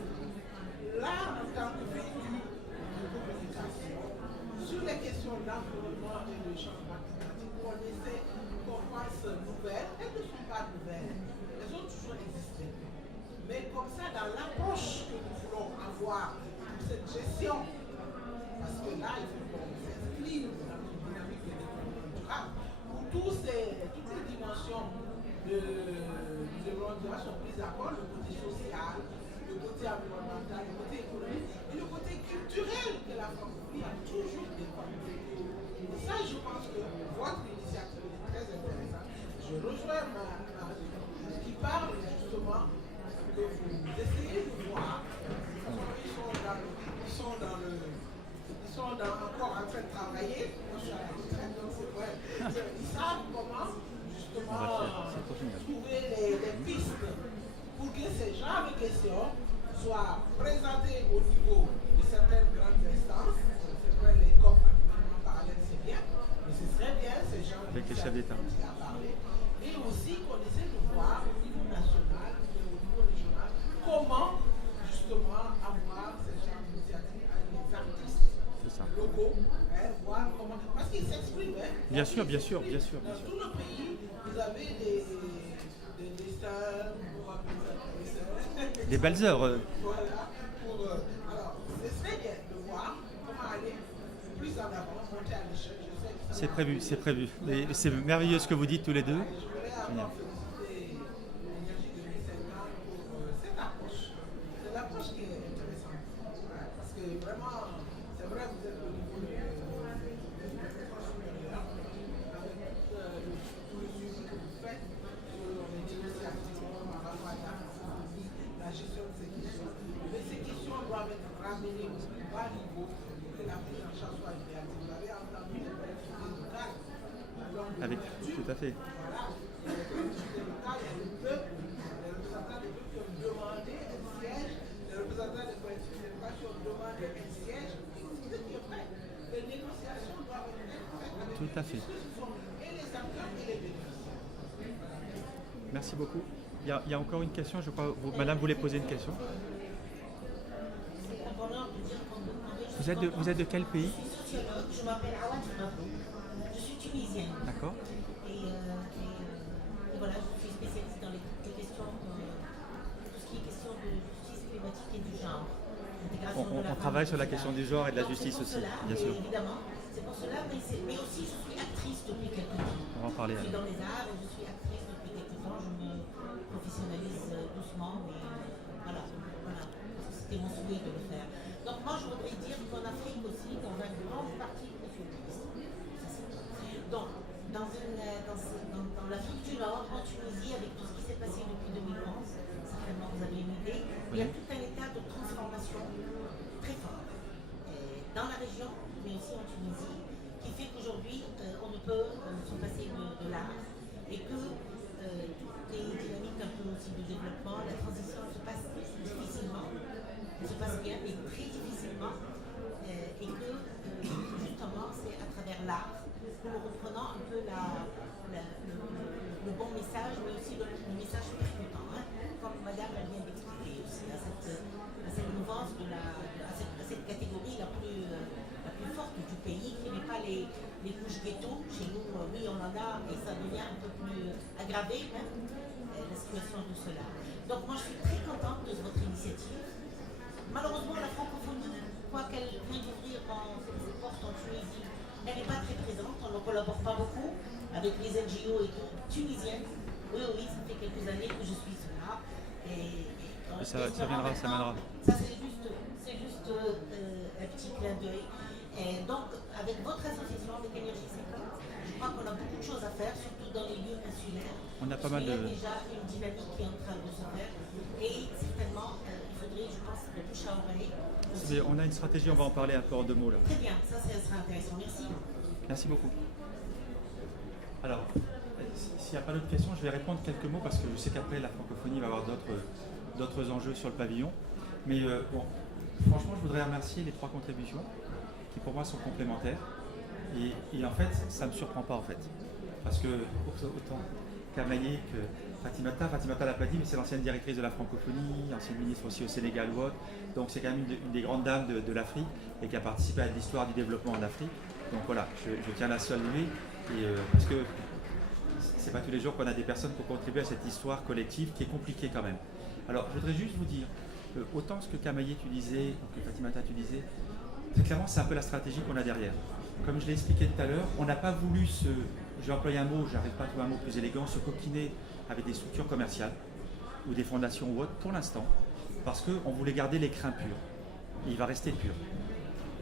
là en tant que véhicule de communication, sur les questions d'environnement et de changement climatique, on essaie qu'on fasse nouvelles, elles ne sont pas nouvelles, elles ont toujours existé. Mais comme ça, dans l'approche que nous voulons avoir pour cette gestion, parce que là, il faut qu'on s'inscrive dans une dynamique de développement durable, où toutes les dimensions du développement durable sont prises à compte, le côté social, le côté environnemental, le côté économique et le côté culturel que la francophonie a toujours défendu. Et ça, je pense que votre initiative est très intéressante. Je rejoins qui parle justement que vous essayez de voir, ils sont question soit présentée au niveau de certaines grandes instances. C'est vrai, les COP en parallèle, c'est bien, mais ce serait bien ces gens Avec les chefs d'État. qui a parlé. Et aussi qu'on essaie de voir au niveau national, mais au niveau régional, comment justement avoir ces gens d'initiatives avec les artistes C'est ça. locaux, voir comment. Parce qu'ils s'expriment. Bien sûr, bien sûr, bien sûr, bien Dans sûr. tout le pays, vous avez des listeurs, pour appeler ça des listeurs. Des belles œuvres. Voilà. Alors, ce serait bien de voir comment aller plus en avant, monter à l'échelle. Je sais que ça C'est va- prévu, c'est prévu. Et c'est merveilleux ce que vous dites tous les deux. Je voulais avoir félicité l'énergie 2050 pour cette approche. C'est l'approche qui est intéressante. Ouais, parce que vraiment, c'est vrai, vous êtes au niveau de l'éducation supérieure, avec tout le suivi que vous faites sur les initiatives par rapport à la gestion de ces questions. Mais ces questions doivent être ramenées au plus bas niveau pour que la prise en charge soit idéale. Vous avez entendu les collectivités locales. Avec, tout à fait. Voilà, il y a les collectivités locales, il y a le peuple, les représentants des peuples qui ont demandé un siège, les représentants des collectivités locales qui ont demandé un siège, et ce qui est vrai, les négociations doivent être faites avec Tout à fait. ceux qui sont et les acteurs et les bénéficiaires. Merci beaucoup. Il y a encore une question, je crois. Madame voulait poser une question. Vous êtes de quel pays? Sociologue, je m'appelle Awad Mabou, je suis tunisienne. D'accord. Et voilà, je suis spécialiste dans les questions, tout ce qui est question de justice climatique et du genre. L'intégration de la On femme travaille et sur la du question genre. du genre et de la Donc, justice c'est pour aussi, cela, bien sûr. Évidemment, c'est pour cela, mais aussi je suis actrice depuis quelques temps. On va en parler Je suis alors. dans les arts et je suis actrice depuis quelques temps. Je me professionnalise doucement, mais voilà, c'était mon souhait de le faire. Donc moi, je voudrais dire qu'en Afrique aussi, dans une grande partie de donc, dans l'Afrique du Nord, en Tunisie, avec tout ce qui s'est passé depuis 2011, certainement vous avez une idée, il y a tout un état de transformation très fort dans la région, mais aussi en Tunisie, qui fait qu'aujourd'hui, on ne peut se passer de l'art et que toutes les dynamiques un peu aussi de développement, la transition se passe difficilement, se passe bien, mais très difficilement, et que justement, c'est à travers l'art que nous reprenons un peu le bon message, mais aussi le message percutant, comme Madame vient d'expliquer aussi, à cette mouvance, à cette catégorie la plus forte du pays, qui n'est pas les couches ghetto. Chez nous, oui, on en a, et ça devient un peu plus aggravé, même, la situation de cela. Donc moi, je suis très contente de votre initiative. Malheureusement, la francophonie, quoi qu'elle vient d'ouvrir ses portes en Tunisie, elle n'est pas très présente, on ne collabore pas beaucoup avec les NGO et tout, tunisiennes. Oui, ça fait quelques années que je suis là. Ça viendra, ça viendra. Ça, c'est juste un petit clin d'œil. Et donc, avec votre association, avec Énergie 50, je crois qu'on a beaucoup de choses à faire, surtout dans les lieux insulaires. On a pas mal Il y a de... déjà une dynamique qui est en train de se faire. Et certainement, il faudrait, je pense, le bouche à oreille. On a une stratégie, on va en parler un peu en deux mots là. Très bien, ça sera intéressant. Merci. Merci beaucoup. Alors, s'il n'y a pas d'autres questions, je vais répondre quelques mots parce que je sais qu'après la francophonie va avoir d'autres enjeux sur le pavillon. Mais bon, franchement, je voudrais remercier les trois contributions qui pour moi sont complémentaires. Et en fait, ça ne me surprend pas en fait. Parce que autant Kamaye que Fatimata l'a pas dit, mais c'est l'ancienne directrice de la francophonie, ancienne ministre aussi au Sénégal ou autre. Donc c'est quand même une des grandes dames de l'Afrique et qui a participé à l'histoire du développement en Afrique. Donc voilà, je tiens à la saluer parce que c'est pas tous les jours qu'on a des personnes pour contribuer à cette histoire collective qui est compliquée quand même. Alors je voudrais juste vous dire, autant ce que Kamaye tu disais, ou que Fatimata tu disais, très clairement c'est un peu la stratégie qu'on a derrière. Comme je l'ai expliqué tout à l'heure, on n'a pas voulu je vais employer un mot, j'arrive pas à trouver un mot plus élégant, se coquiner avec des structures commerciales ou des fondations ou autres pour l'instant, parce qu'on voulait garder l'écrin pur. Et il va rester pur.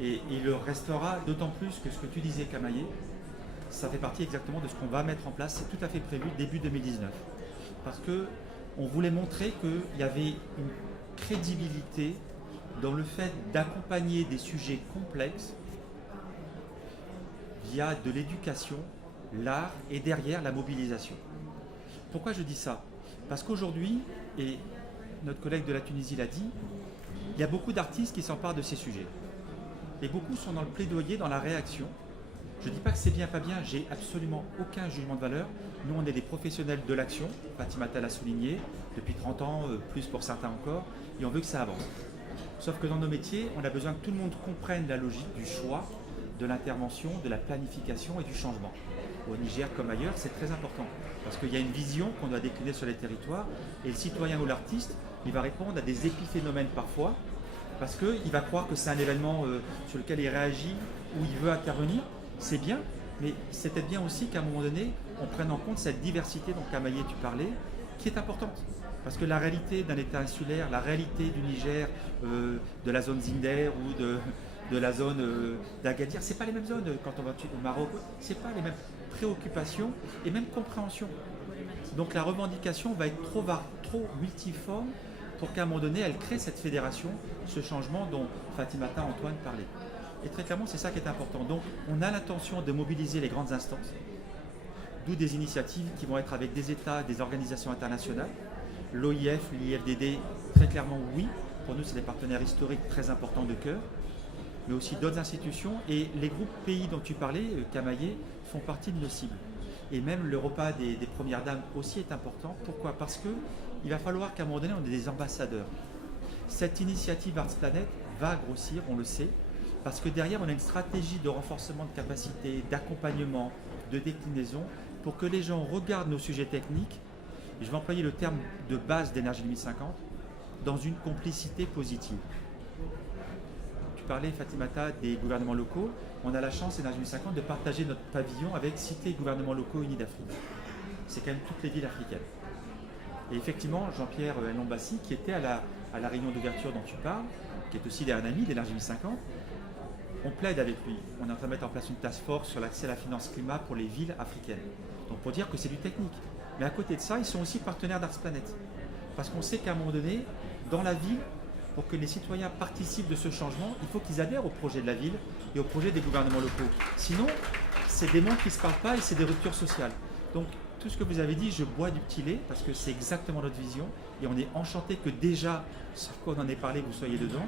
Et il le restera d'autant plus que ce que tu disais, Kamaye, ça fait partie exactement de ce qu'on va mettre en place, c'est tout à fait prévu début 2019. Parce qu'on voulait montrer qu'il y avait une crédibilité dans le fait d'accompagner des sujets complexes via de l'éducation, l'art et derrière la mobilisation. Pourquoi je dis ça? Parce qu'aujourd'hui, et notre collègue de la Tunisie l'a dit, il y a beaucoup d'artistes qui s'emparent de ces sujets. Et beaucoup sont dans le plaidoyer, dans la réaction. Je ne dis pas que c'est bien, pas bien, j'ai absolument aucun jugement de valeur. Nous, on est des professionnels de l'action, Fatimata l'a souligné, depuis 30 ans, plus pour certains encore, et on veut que ça avance. Sauf que dans nos métiers, on a besoin que tout le monde comprenne la logique du choix, de l'intervention, de la planification et du changement. Au Niger comme ailleurs, c'est très important, parce qu'il y a une vision qu'on doit décliner sur les territoires, et le citoyen ou l'artiste, il va répondre à des épiphénomènes parfois, parce qu'il va croire que c'est un événement sur lequel il réagit, où il veut intervenir, c'est bien, mais c'est peut-être bien aussi qu'à un moment donné, on prenne en compte cette diversité dont Kamaye tu parlais, qui est importante. Parce que la réalité d'un État insulaire, la réalité du Niger, de la zone Zinder ou de la zone d'Agadir, ce n'est pas les mêmes zones quand on va au Maroc, ce n'est pas les mêmes préoccupations et même compréhension. Donc la revendication va être trop multiforme pour qu'à un moment donné, elle crée cette fédération, ce changement dont Fatimata Antoine parlait. Et très clairement, c'est ça qui est important. Donc on a l'intention de mobiliser les grandes instances, d'où des initiatives qui vont être avec des États, des organisations internationales. L'OIF, l'IFDD, très clairement oui. Pour nous, c'est des partenaires historiques très importants de cœur, mais aussi d'autres institutions. Et les groupes pays dont tu parlais, Kamaye, font partie de nos cibles. Et même le repas des premières dames aussi est important. Pourquoi? Parce qu'il va falloir qu'à un moment donné, on ait des ambassadeurs. Cette initiative Arts Planet va grossir, on le sait, parce que derrière, on a une stratégie de renforcement de capacité, d'accompagnement, de déclinaison, pour que les gens regardent nos sujets techniques, et je vais employer le terme de base d'Énergie 2050, dans une complicité positive. Tu parlais, Fatimata, des gouvernements locaux. On a la chance, Énergie 2050, de partager notre pavillon avec Cité gouvernements locaux unis d'Afrique. C'est quand même toutes les villes africaines. Et effectivement, Jean-Pierre Lombassi, qui était à la réunion d'ouverture dont tu parles, qui est aussi un ami d'Énergie 2050, on plaide avec lui. On est en train de mettre en place une task force sur l'accès à la finance climat pour les villes africaines. Donc pour dire que c'est du technique. Mais à côté de ça, ils sont aussi partenaires d'Arts Planet. Parce qu'on sait qu'à un moment donné, dans la ville, pour que les citoyens participent de ce changement, il faut qu'ils adhèrent au projet de la ville et au projet des gouvernements locaux. Sinon, c'est des mondes qui ne se parlent pas et c'est des ruptures sociales. Donc tout ce que vous avez dit, je bois du petit lait parce que c'est exactement notre vision et on est enchanté que déjà, sur quoi on en ait parlé, vous soyez dedans.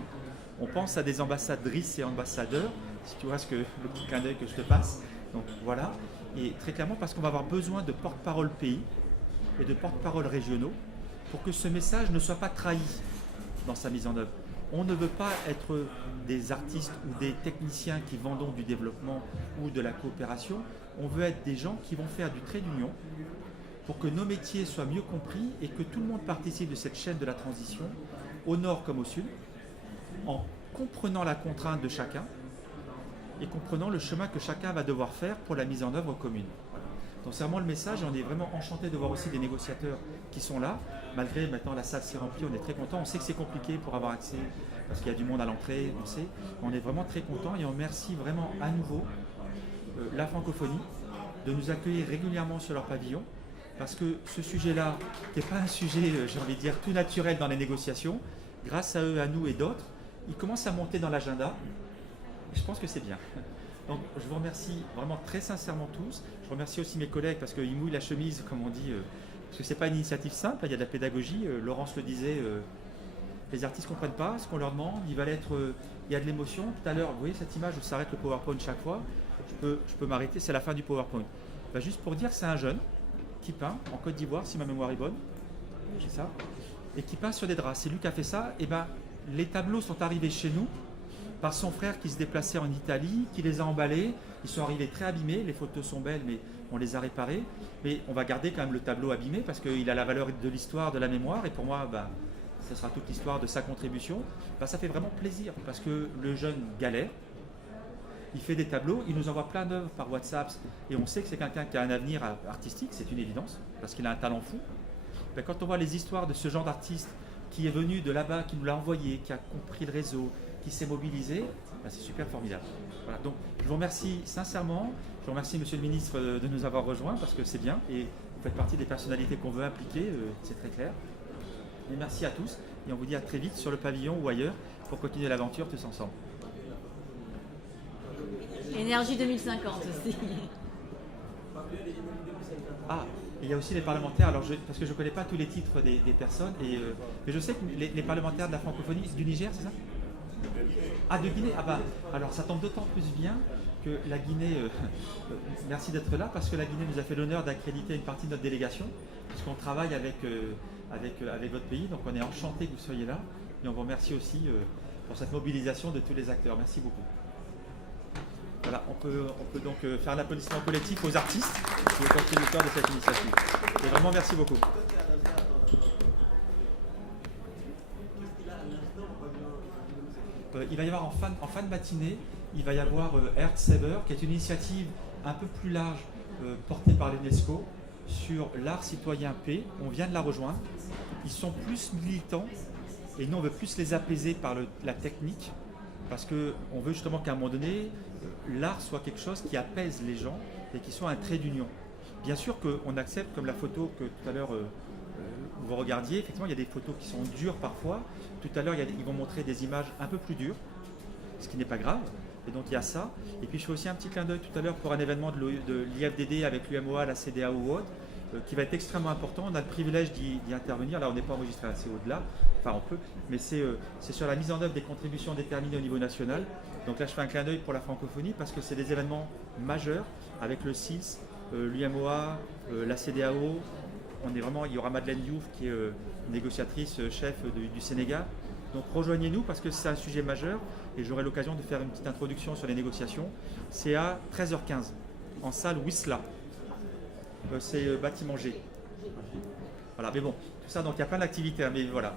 On pense à des ambassadrices et ambassadeurs, si tu vois le petit clin d'œil que je te passe. Donc voilà, et très clairement parce qu'on va avoir besoin de porte-parole pays et de porte-parole régionaux pour que ce message ne soit pas trahi dans sa mise en œuvre. On ne veut pas être des artistes ou des techniciens qui vendons du développement ou de la coopération. On veut être des gens qui vont faire du trait d'union pour que nos métiers soient mieux compris et que tout le monde participe de cette chaîne de la transition, au nord comme au sud, en comprenant la contrainte de chacun et comprenant le chemin que chacun va devoir faire pour la mise en œuvre commune. Donc c'est vraiment le message et on est vraiment enchanté de voir aussi des négociateurs qui sont là. Malgré maintenant la salle s'est remplie, on est très content. On sait que c'est compliqué pour avoir accès parce qu'il y a du monde à l'entrée, on sait. On est vraiment très content et on remercie vraiment à nouveau la francophonie de nous accueillir régulièrement sur leur pavillon parce que ce sujet-là n'est pas un sujet, j'ai envie de dire, tout naturel dans les négociations. Grâce à eux, à nous et d'autres, ils commencent à monter dans l'agenda. Je pense que c'est bien. Donc je vous remercie vraiment très sincèrement tous. Je remercie aussi mes collègues parce qu'ils mouillent la chemise, comme on dit, parce que ce n'est pas une initiative simple, il y a de la pédagogie. Laurence le disait, les artistes ne comprennent pas ce qu'on leur demande. Il y a de l'émotion. Tout à l'heure, vous voyez cette image où s'arrête le PowerPoint chaque fois. Je peux m'arrêter, c'est la fin du PowerPoint. Juste pour dire que c'est un jeune qui peint en Côte d'Ivoire, si ma mémoire est bonne, c'est ça, et qui peint sur des draps. C'est lui qui a fait ça. Et les tableaux sont arrivés chez nous par son frère qui se déplaçait en Italie, qui les a emballés. Ils sont arrivés très abîmés, les photos sont belles, mais on les a réparés. Mais on va garder quand même le tableau abîmé parce qu'il a la valeur de l'histoire, de la mémoire. Et pour moi, ce sera toute l'histoire de sa contribution. Ça fait vraiment plaisir parce que le jeune galère. Il fait des tableaux, il nous envoie plein d'œuvres par WhatsApp. Et on sait que c'est quelqu'un qui a un avenir artistique, c'est une évidence, parce qu'il a un talent fou. Quand on voit les histoires de ce genre d'artiste qui est venu de là-bas, qui nous l'a envoyé, qui a compris le réseau, qui s'est mobilisé, c'est super formidable. Voilà, donc je vous remercie sincèrement, je vous remercie Monsieur le Ministre de nous avoir rejoints parce que c'est bien et vous faites partie des personnalités qu'on veut impliquer, c'est très clair. Et merci à tous et on vous dit à très vite sur le pavillon ou ailleurs pour continuer l'aventure tous ensemble. Énergie 2050 aussi. Ah, et il y a aussi les parlementaires, alors parce que je ne connais pas tous les titres des personnes, mais je sais que les parlementaires de la francophonie, du Niger, c'est ça? Ah, de Guinée. Ah bah, alors ça tombe d'autant plus bien que la Guinée, merci d'être là, parce que la Guinée nous a fait l'honneur d'accréditer une partie de notre délégation, puisqu'on travaille avec votre pays, donc on est enchanté que vous soyez là, et on vous remercie aussi pour cette mobilisation de tous les acteurs. Merci beaucoup. Voilà, on peut donc faire un applaudissement collectif aux artistes et aux contributeurs de cette initiative. Et vraiment, merci beaucoup. Il va y avoir en fin de matinée, il va y avoir Earth Saver, qui est une initiative un peu plus large portée par l'UNESCO sur l'art citoyen paix. On vient de la rejoindre. Ils sont plus militants et nous on veut plus les apaiser par la technique, parce qu'on veut justement qu'à un moment donné, l'art soit quelque chose qui apaise les gens et qui soit un trait d'union. Bien sûr qu'on accepte, comme la photo que tout à l'heure vous regardiez, effectivement il y a des photos qui sont dures parfois. Tout à l'heure ils vont montrer des images un peu plus dures, ce qui n'est pas grave. Et donc il y a ça. Et puis je fais aussi un petit clin d'œil tout à l'heure pour un événement de l'IFDD avec l'UMOA, la CDAO ou autre, qui va être extrêmement important. On a le privilège d'y intervenir. Là on n'est pas enregistré assez au-delà, enfin on peut, mais c'est sur la mise en œuvre des contributions déterminées au niveau national. Donc là je fais un clin d'œil pour la francophonie parce que c'est des événements majeurs avec le CILS, l'UMOA, la CDAO. Il y aura Madeleine Diouf qui est négociatrice chef du Sénégal. Donc rejoignez-nous parce que c'est un sujet majeur et j'aurai l'occasion de faire une petite introduction sur les négociations. C'est à 13h15 en salle Wisla. C'est bâtiment G. Voilà, mais bon, tout ça, donc il y a plein d'activités, mais voilà.